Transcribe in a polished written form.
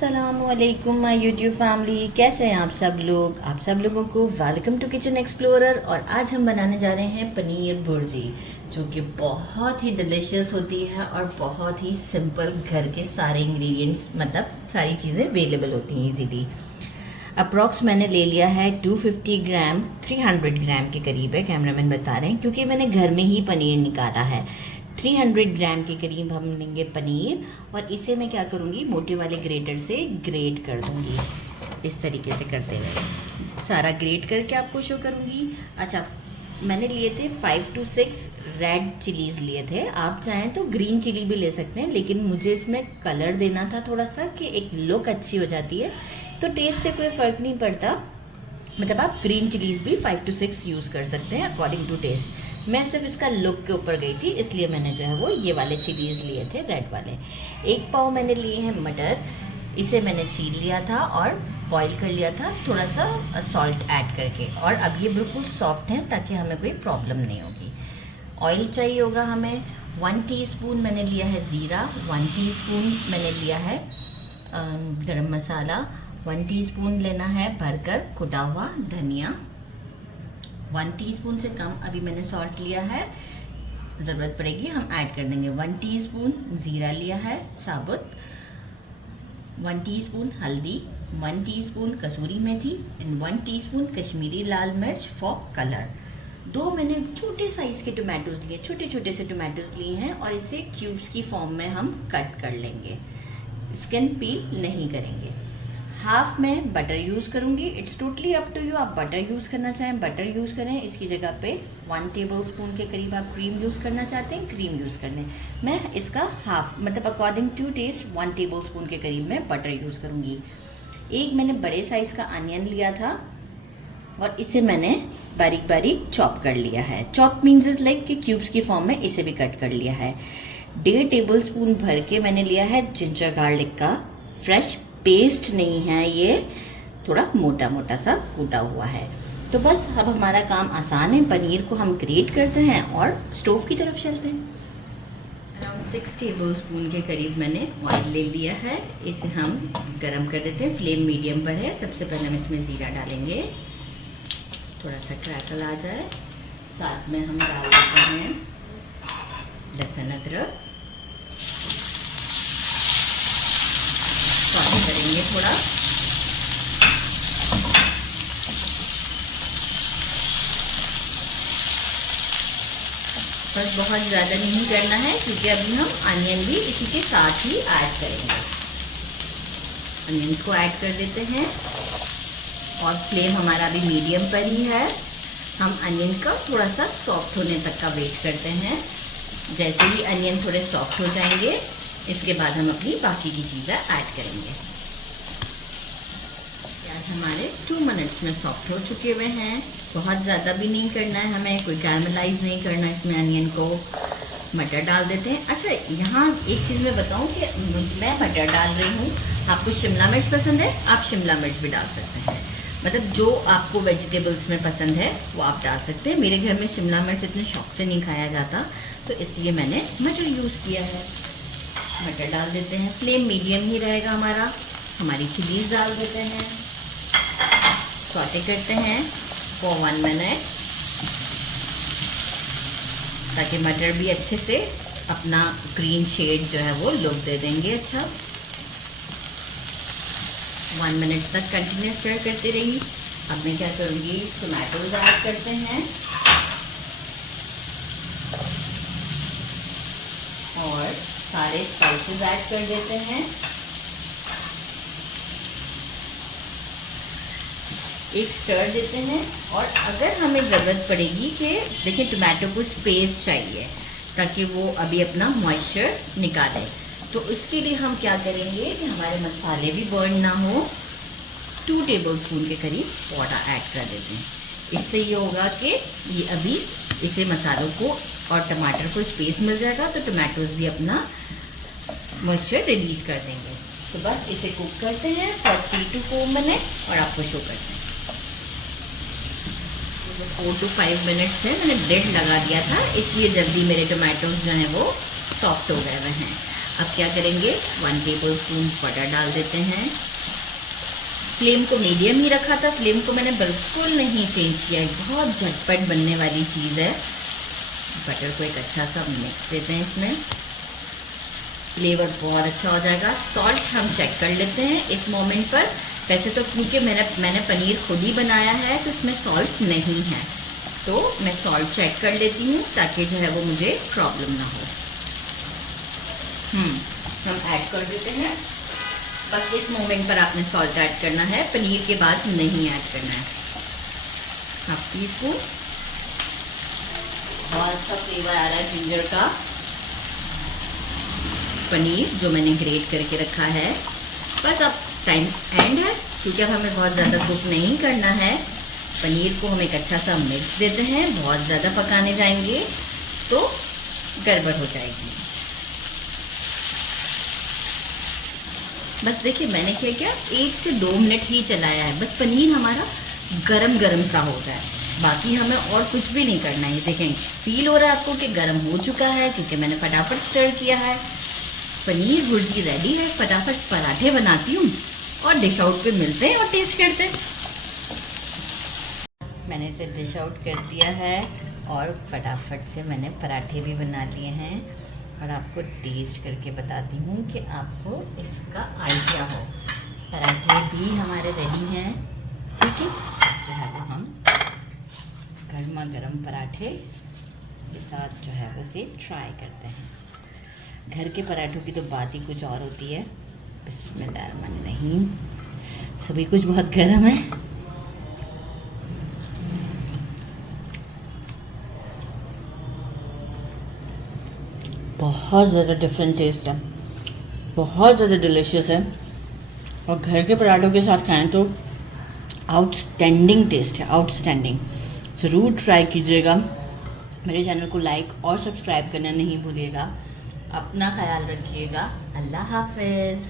अस्सलामुअलैकुम my YouTube family, कैसे हैं आप सब लोग। आप सब लोगों को वेलकम टू किचन एक्सप्लोरर। और आज हम बनाने जा रहे हैं पनीर भुर्जी, जो कि बहुत ही डिलीशियस होती है और बहुत ही सिंपल, घर के सारे इंग्रेडिएंट्स मतलब सारी चीज़ें अवेलेबल होती हैं इजीली। अप्रॉक्स मैंने ले लिया है 250 ग्राम, 300 ग्राम के करीब है, कैमरामैन बता रहे हैं, क्योंकि मैंने घर में ही पनीर निकाला है। 300 ग्राम के करीब हम लेंगे पनीर और इसे मैं क्या करूँगी, मोटे वाले ग्रेटर से ग्रेट कर दूँगी। इस तरीके से करते हुए सारा ग्रेट करके आपको शो करूँगी। अच्छा, मैंने लिए थे 5 to 6 रेड चिलीज़ लिए थे। आप चाहें तो ग्रीन चिली भी ले सकते हैं, लेकिन मुझे इसमें कलर देना था थोड़ा सा, कि एक लुक अच्छी हो जाती है। तो टेस्ट से कोई फ़र्क नहीं पड़ता, मतलब आप ग्रीन चिलीज़ भी 5 to 6 यूज़ कर सकते हैं अकॉर्डिंग टू टेस्ट। मैं सिर्फ इसका लुक के ऊपर गई थी, इसलिए मैंने जो है वो ये वाले चिलीज़ लिए थे, रेड वाले। 1 पाव मैंने लिए हैं मटर, इसे मैंने छील लिया था और बॉईल कर लिया था थोड़ा सा सॉल्ट ऐड करके। और अब ये बिल्कुल सॉफ्ट हैं ताकि हमें कोई प्रॉब्लम नहीं होगी। ऑयल चाहिए होगा हमें। 1 टीस्पून मैंने लिया है ज़ीरा, 1 टीस्पून मैंने लिया है गरम मसाला, 1 टीस्पून लेना है भरकर कुटा हुआ धनिया, 1 टीस्पून से कम अभी मैंने सॉल्ट लिया है, ज़रूरत पड़ेगी हम ऐड कर देंगे। 1 टीस्पून ज़ीरा लिया है साबुत, 1 टीस्पून हल्दी, 1 टीस्पून कसूरी मेथी एंड 1 टीस्पून कश्मीरी लाल मिर्च फॉर कलर। 2 मैंने छोटे साइज़ के टोमेटोज़ लिए, छोटे छोटे से टोमेटोज़ लिए हैं और इसे क्यूब्स की फॉर्म में हम कट कर लेंगे, स्किन पील नहीं करेंगे। हाफ में बटर यूज़ करूँगी, it's totally up to you, आप बटर यूज़ करना चाहें बटर यूज़ करें। इसकी जगह पे 1 टेबलस्पून के करीब आप क्रीम यूज़ करना चाहते हैं, क्रीम यूज़ कर लें। मैं इसका हाफ मतलब अकॉर्डिंग टू टेस्ट 1 टेबलस्पून के करीब मैं बटर यूज़ करूँगी। एक मैंने बड़े साइज़ का अनियन लिया था और इसे मैंने बारीक बारीक चॉप कर लिया है। चॉप मीन्स इज लाइक कि क्यूब्स की फॉर्म में इसे भी कट कर लिया है। 1.5 टेबलस्पून भर के मैंने लिया है जिंजर गार्लिक का फ्रेश पेस्ट, नहीं है ये, थोड़ा मोटा मोटा सा कूटा हुआ है। तो बस अब हमारा काम आसान है, पनीर को हम ग्रेट करते हैं और स्टोव की तरफ चलते हैं। अराउंड 6 टेबलस्पून के करीब मैंने ऑयल ले लिया है, इसे हम गरम कर देते हैं, फ्लेम मीडियम पर है। सबसे पहले हम इसमें ज़ीरा डालेंगे, थोड़ा सा क्रैकल आ जाए, साथ में हम डाल देते हैं लहसुन अदरक, करेंगे थोड़ा। बस बहुत ज़्यादा नहीं करना है, क्योंकि अभी हम अनियन भी इसी के साथ ही ऐड करेंगे। अनियन को ऐड कर देते हैं और फ्लेम हमारा अभी मीडियम पर ही है। हम अनियन का थोड़ा सा सॉफ्ट होने तक का वेट करते हैं। जैसे ही अनियन थोड़े सॉफ्ट हो जाएंगे, इसके बाद हम अपनी बाकी की चीज़ें ऐड करेंगे। प्याज हमारे 2 मिनट्स में सॉफ्ट हो चुके हुए हैं। बहुत ज़्यादा भी नहीं करना है हमें, कोई कैरमलाइज नहीं करना है इसमें अनियन को। मटर डाल देते हैं। अच्छा, यहाँ एक चीज़ मैं बताऊँ कि मैं मटर डाल रही हूँ, आपको शिमला मिर्च पसंद है आप शिमला मिर्च भी डाल सकते हैं, मतलब जो आपको वेजिटेबल्स में पसंद है वो आप डाल सकते हैं। मेरे घर में शिमला मिर्च इतने शौक से नहीं खाया जाता, तो इसलिए मैंने मटर यूज़ किया है। मटर डाल देते हैं, फ्लेम मीडियम ही रहेगा हमारा। हमारी चिलीज़ डाल देते हैं, सौटे करते हैं फॉर 1 मिनट, ताकि मटर भी अच्छे से अपना ग्रीन शेड जो है वो लुक दे देंगे। अच्छा, 1 मिनट तक कंटिन्यूस स्टर करते रहिए। अब मैं क्या करूँगी, टोमेटोज ऐड करते हैं और सारे स्पाइसेस ऐड कर देते हैं। एक स्टर देते हैं। और अगर हमें ज़रूरत पड़ेगी कि देखिए टोमेटो को स्पेस चाहिए ताकि वो अभी अपना मॉइस्चर निकाले, तो इसके लिए हम क्या करेंगे कि हमारे मसाले भी बर्न ना हो, 2 टेबलस्पून के करीब वाटर ऐड कर देते हैं। इससे ये होगा कि ये अभी इसे मसालों को और टमाटर को स्पेस मिल जाएगा, तो टमाटोज भी अपना मॉइस्चर रिलीज कर देंगे। तो बस इसे कुक करते हैं फॉर 3 to 4 मिनट और आपको शो करते हैं। 4 to 5 मिनट्स से मैंने ब्रेड लगा दिया था, इसलिए जल्दी मेरे टमाटोज जो हैं वो सॉफ्ट हो गए हुए हैं। अब क्या करेंगे, 1 टेबलस्पून बटर डाल देते हैं। फ्लेम को मीडियम ही रखा था, फ्लेम को मैंने बिल्कुल नहीं चेंज किया है, बहुत झटपट बनने वाली चीज़ है। बटर को एक अच्छा सा मिक्स देते हैं, इसमें फ्लेवर बहुत अच्छा हो जाएगा। सॉल्ट हम चेक कर लेते हैं इस मोमेंट पर। वैसे तो क्योंकि मैंने पनीर खुद ही बनाया है तो इसमें सॉल्ट नहीं है, तो मैं सॉल्ट चेक कर लेती हूँ ताकि जो है वो मुझे प्रॉब्लम ना हो। हम ऐड कर देते हैं। बस इस मोमेंट पर आपने सॉल्ट ऐड करना है, पनीर के बाद नहीं ऐड करना है। हाफ टी स्पून, बहुत अच्छा फ्लेवर आ रहा है जिंजर का। पनीर जो मैंने ग्रेट करके रखा है, बस अब टाइम एंड है क्योंकि अब हमें बहुत ज़्यादा कुक नहीं करना है। पनीर को हम एक अच्छा सा मिक्स देते हैं, बहुत ज़्यादा पकाने जाएंगे तो गड़बड़ हो जाएगी। बस देखिए मैंने क्या किया, 1 से 2 मिनट ही चलाया है, बस पनीर हमारा गरम गरम सा हो जाए, बाकी हमें और कुछ भी नहीं करना है। देखें फील हो रहा है आपको कि गरम हो चुका है क्योंकि मैंने फटाफट स्टर किया है। पनीर भुर्जी रेडी है, फटाफट पराठे बनाती हूँ और डिश आउट पे मिलते हैं और टेस्ट करते हैं। मैंने इसे डिश आउट कर दिया है और फटाफट से मैंने पराठे भी बना लिए हैं और आपको टेस्ट करके बताती हूँ कि आपको इसका आइडिया हो। पराठे भी हमारे रेडी हैं, ठीक है। जो है वो हम गर्मा गर्म पराठे के साथ जो है उसे ट्राई करते हैं। घर के पराठों की तो बात ही कुछ और होती है। बिस्मिल्लाहिर्रहमानिर्रहीम। सभी कुछ बहुत गर्म है। बहुत ज़्यादा डिफरेंट टेस्ट है, बहुत ज़्यादा डिलीशियस है और घर के पराठों के साथ खाएं तो आउटस्टैंडिंग टेस्ट है, आउटस्टैंडिंग। ज़रूर ट्राई कीजिएगा। मेरे चैनल को लाइक और सब्सक्राइब करना नहीं भूलिएगा। अपना ख्याल रखिएगा। अल्लाह हाफिज़।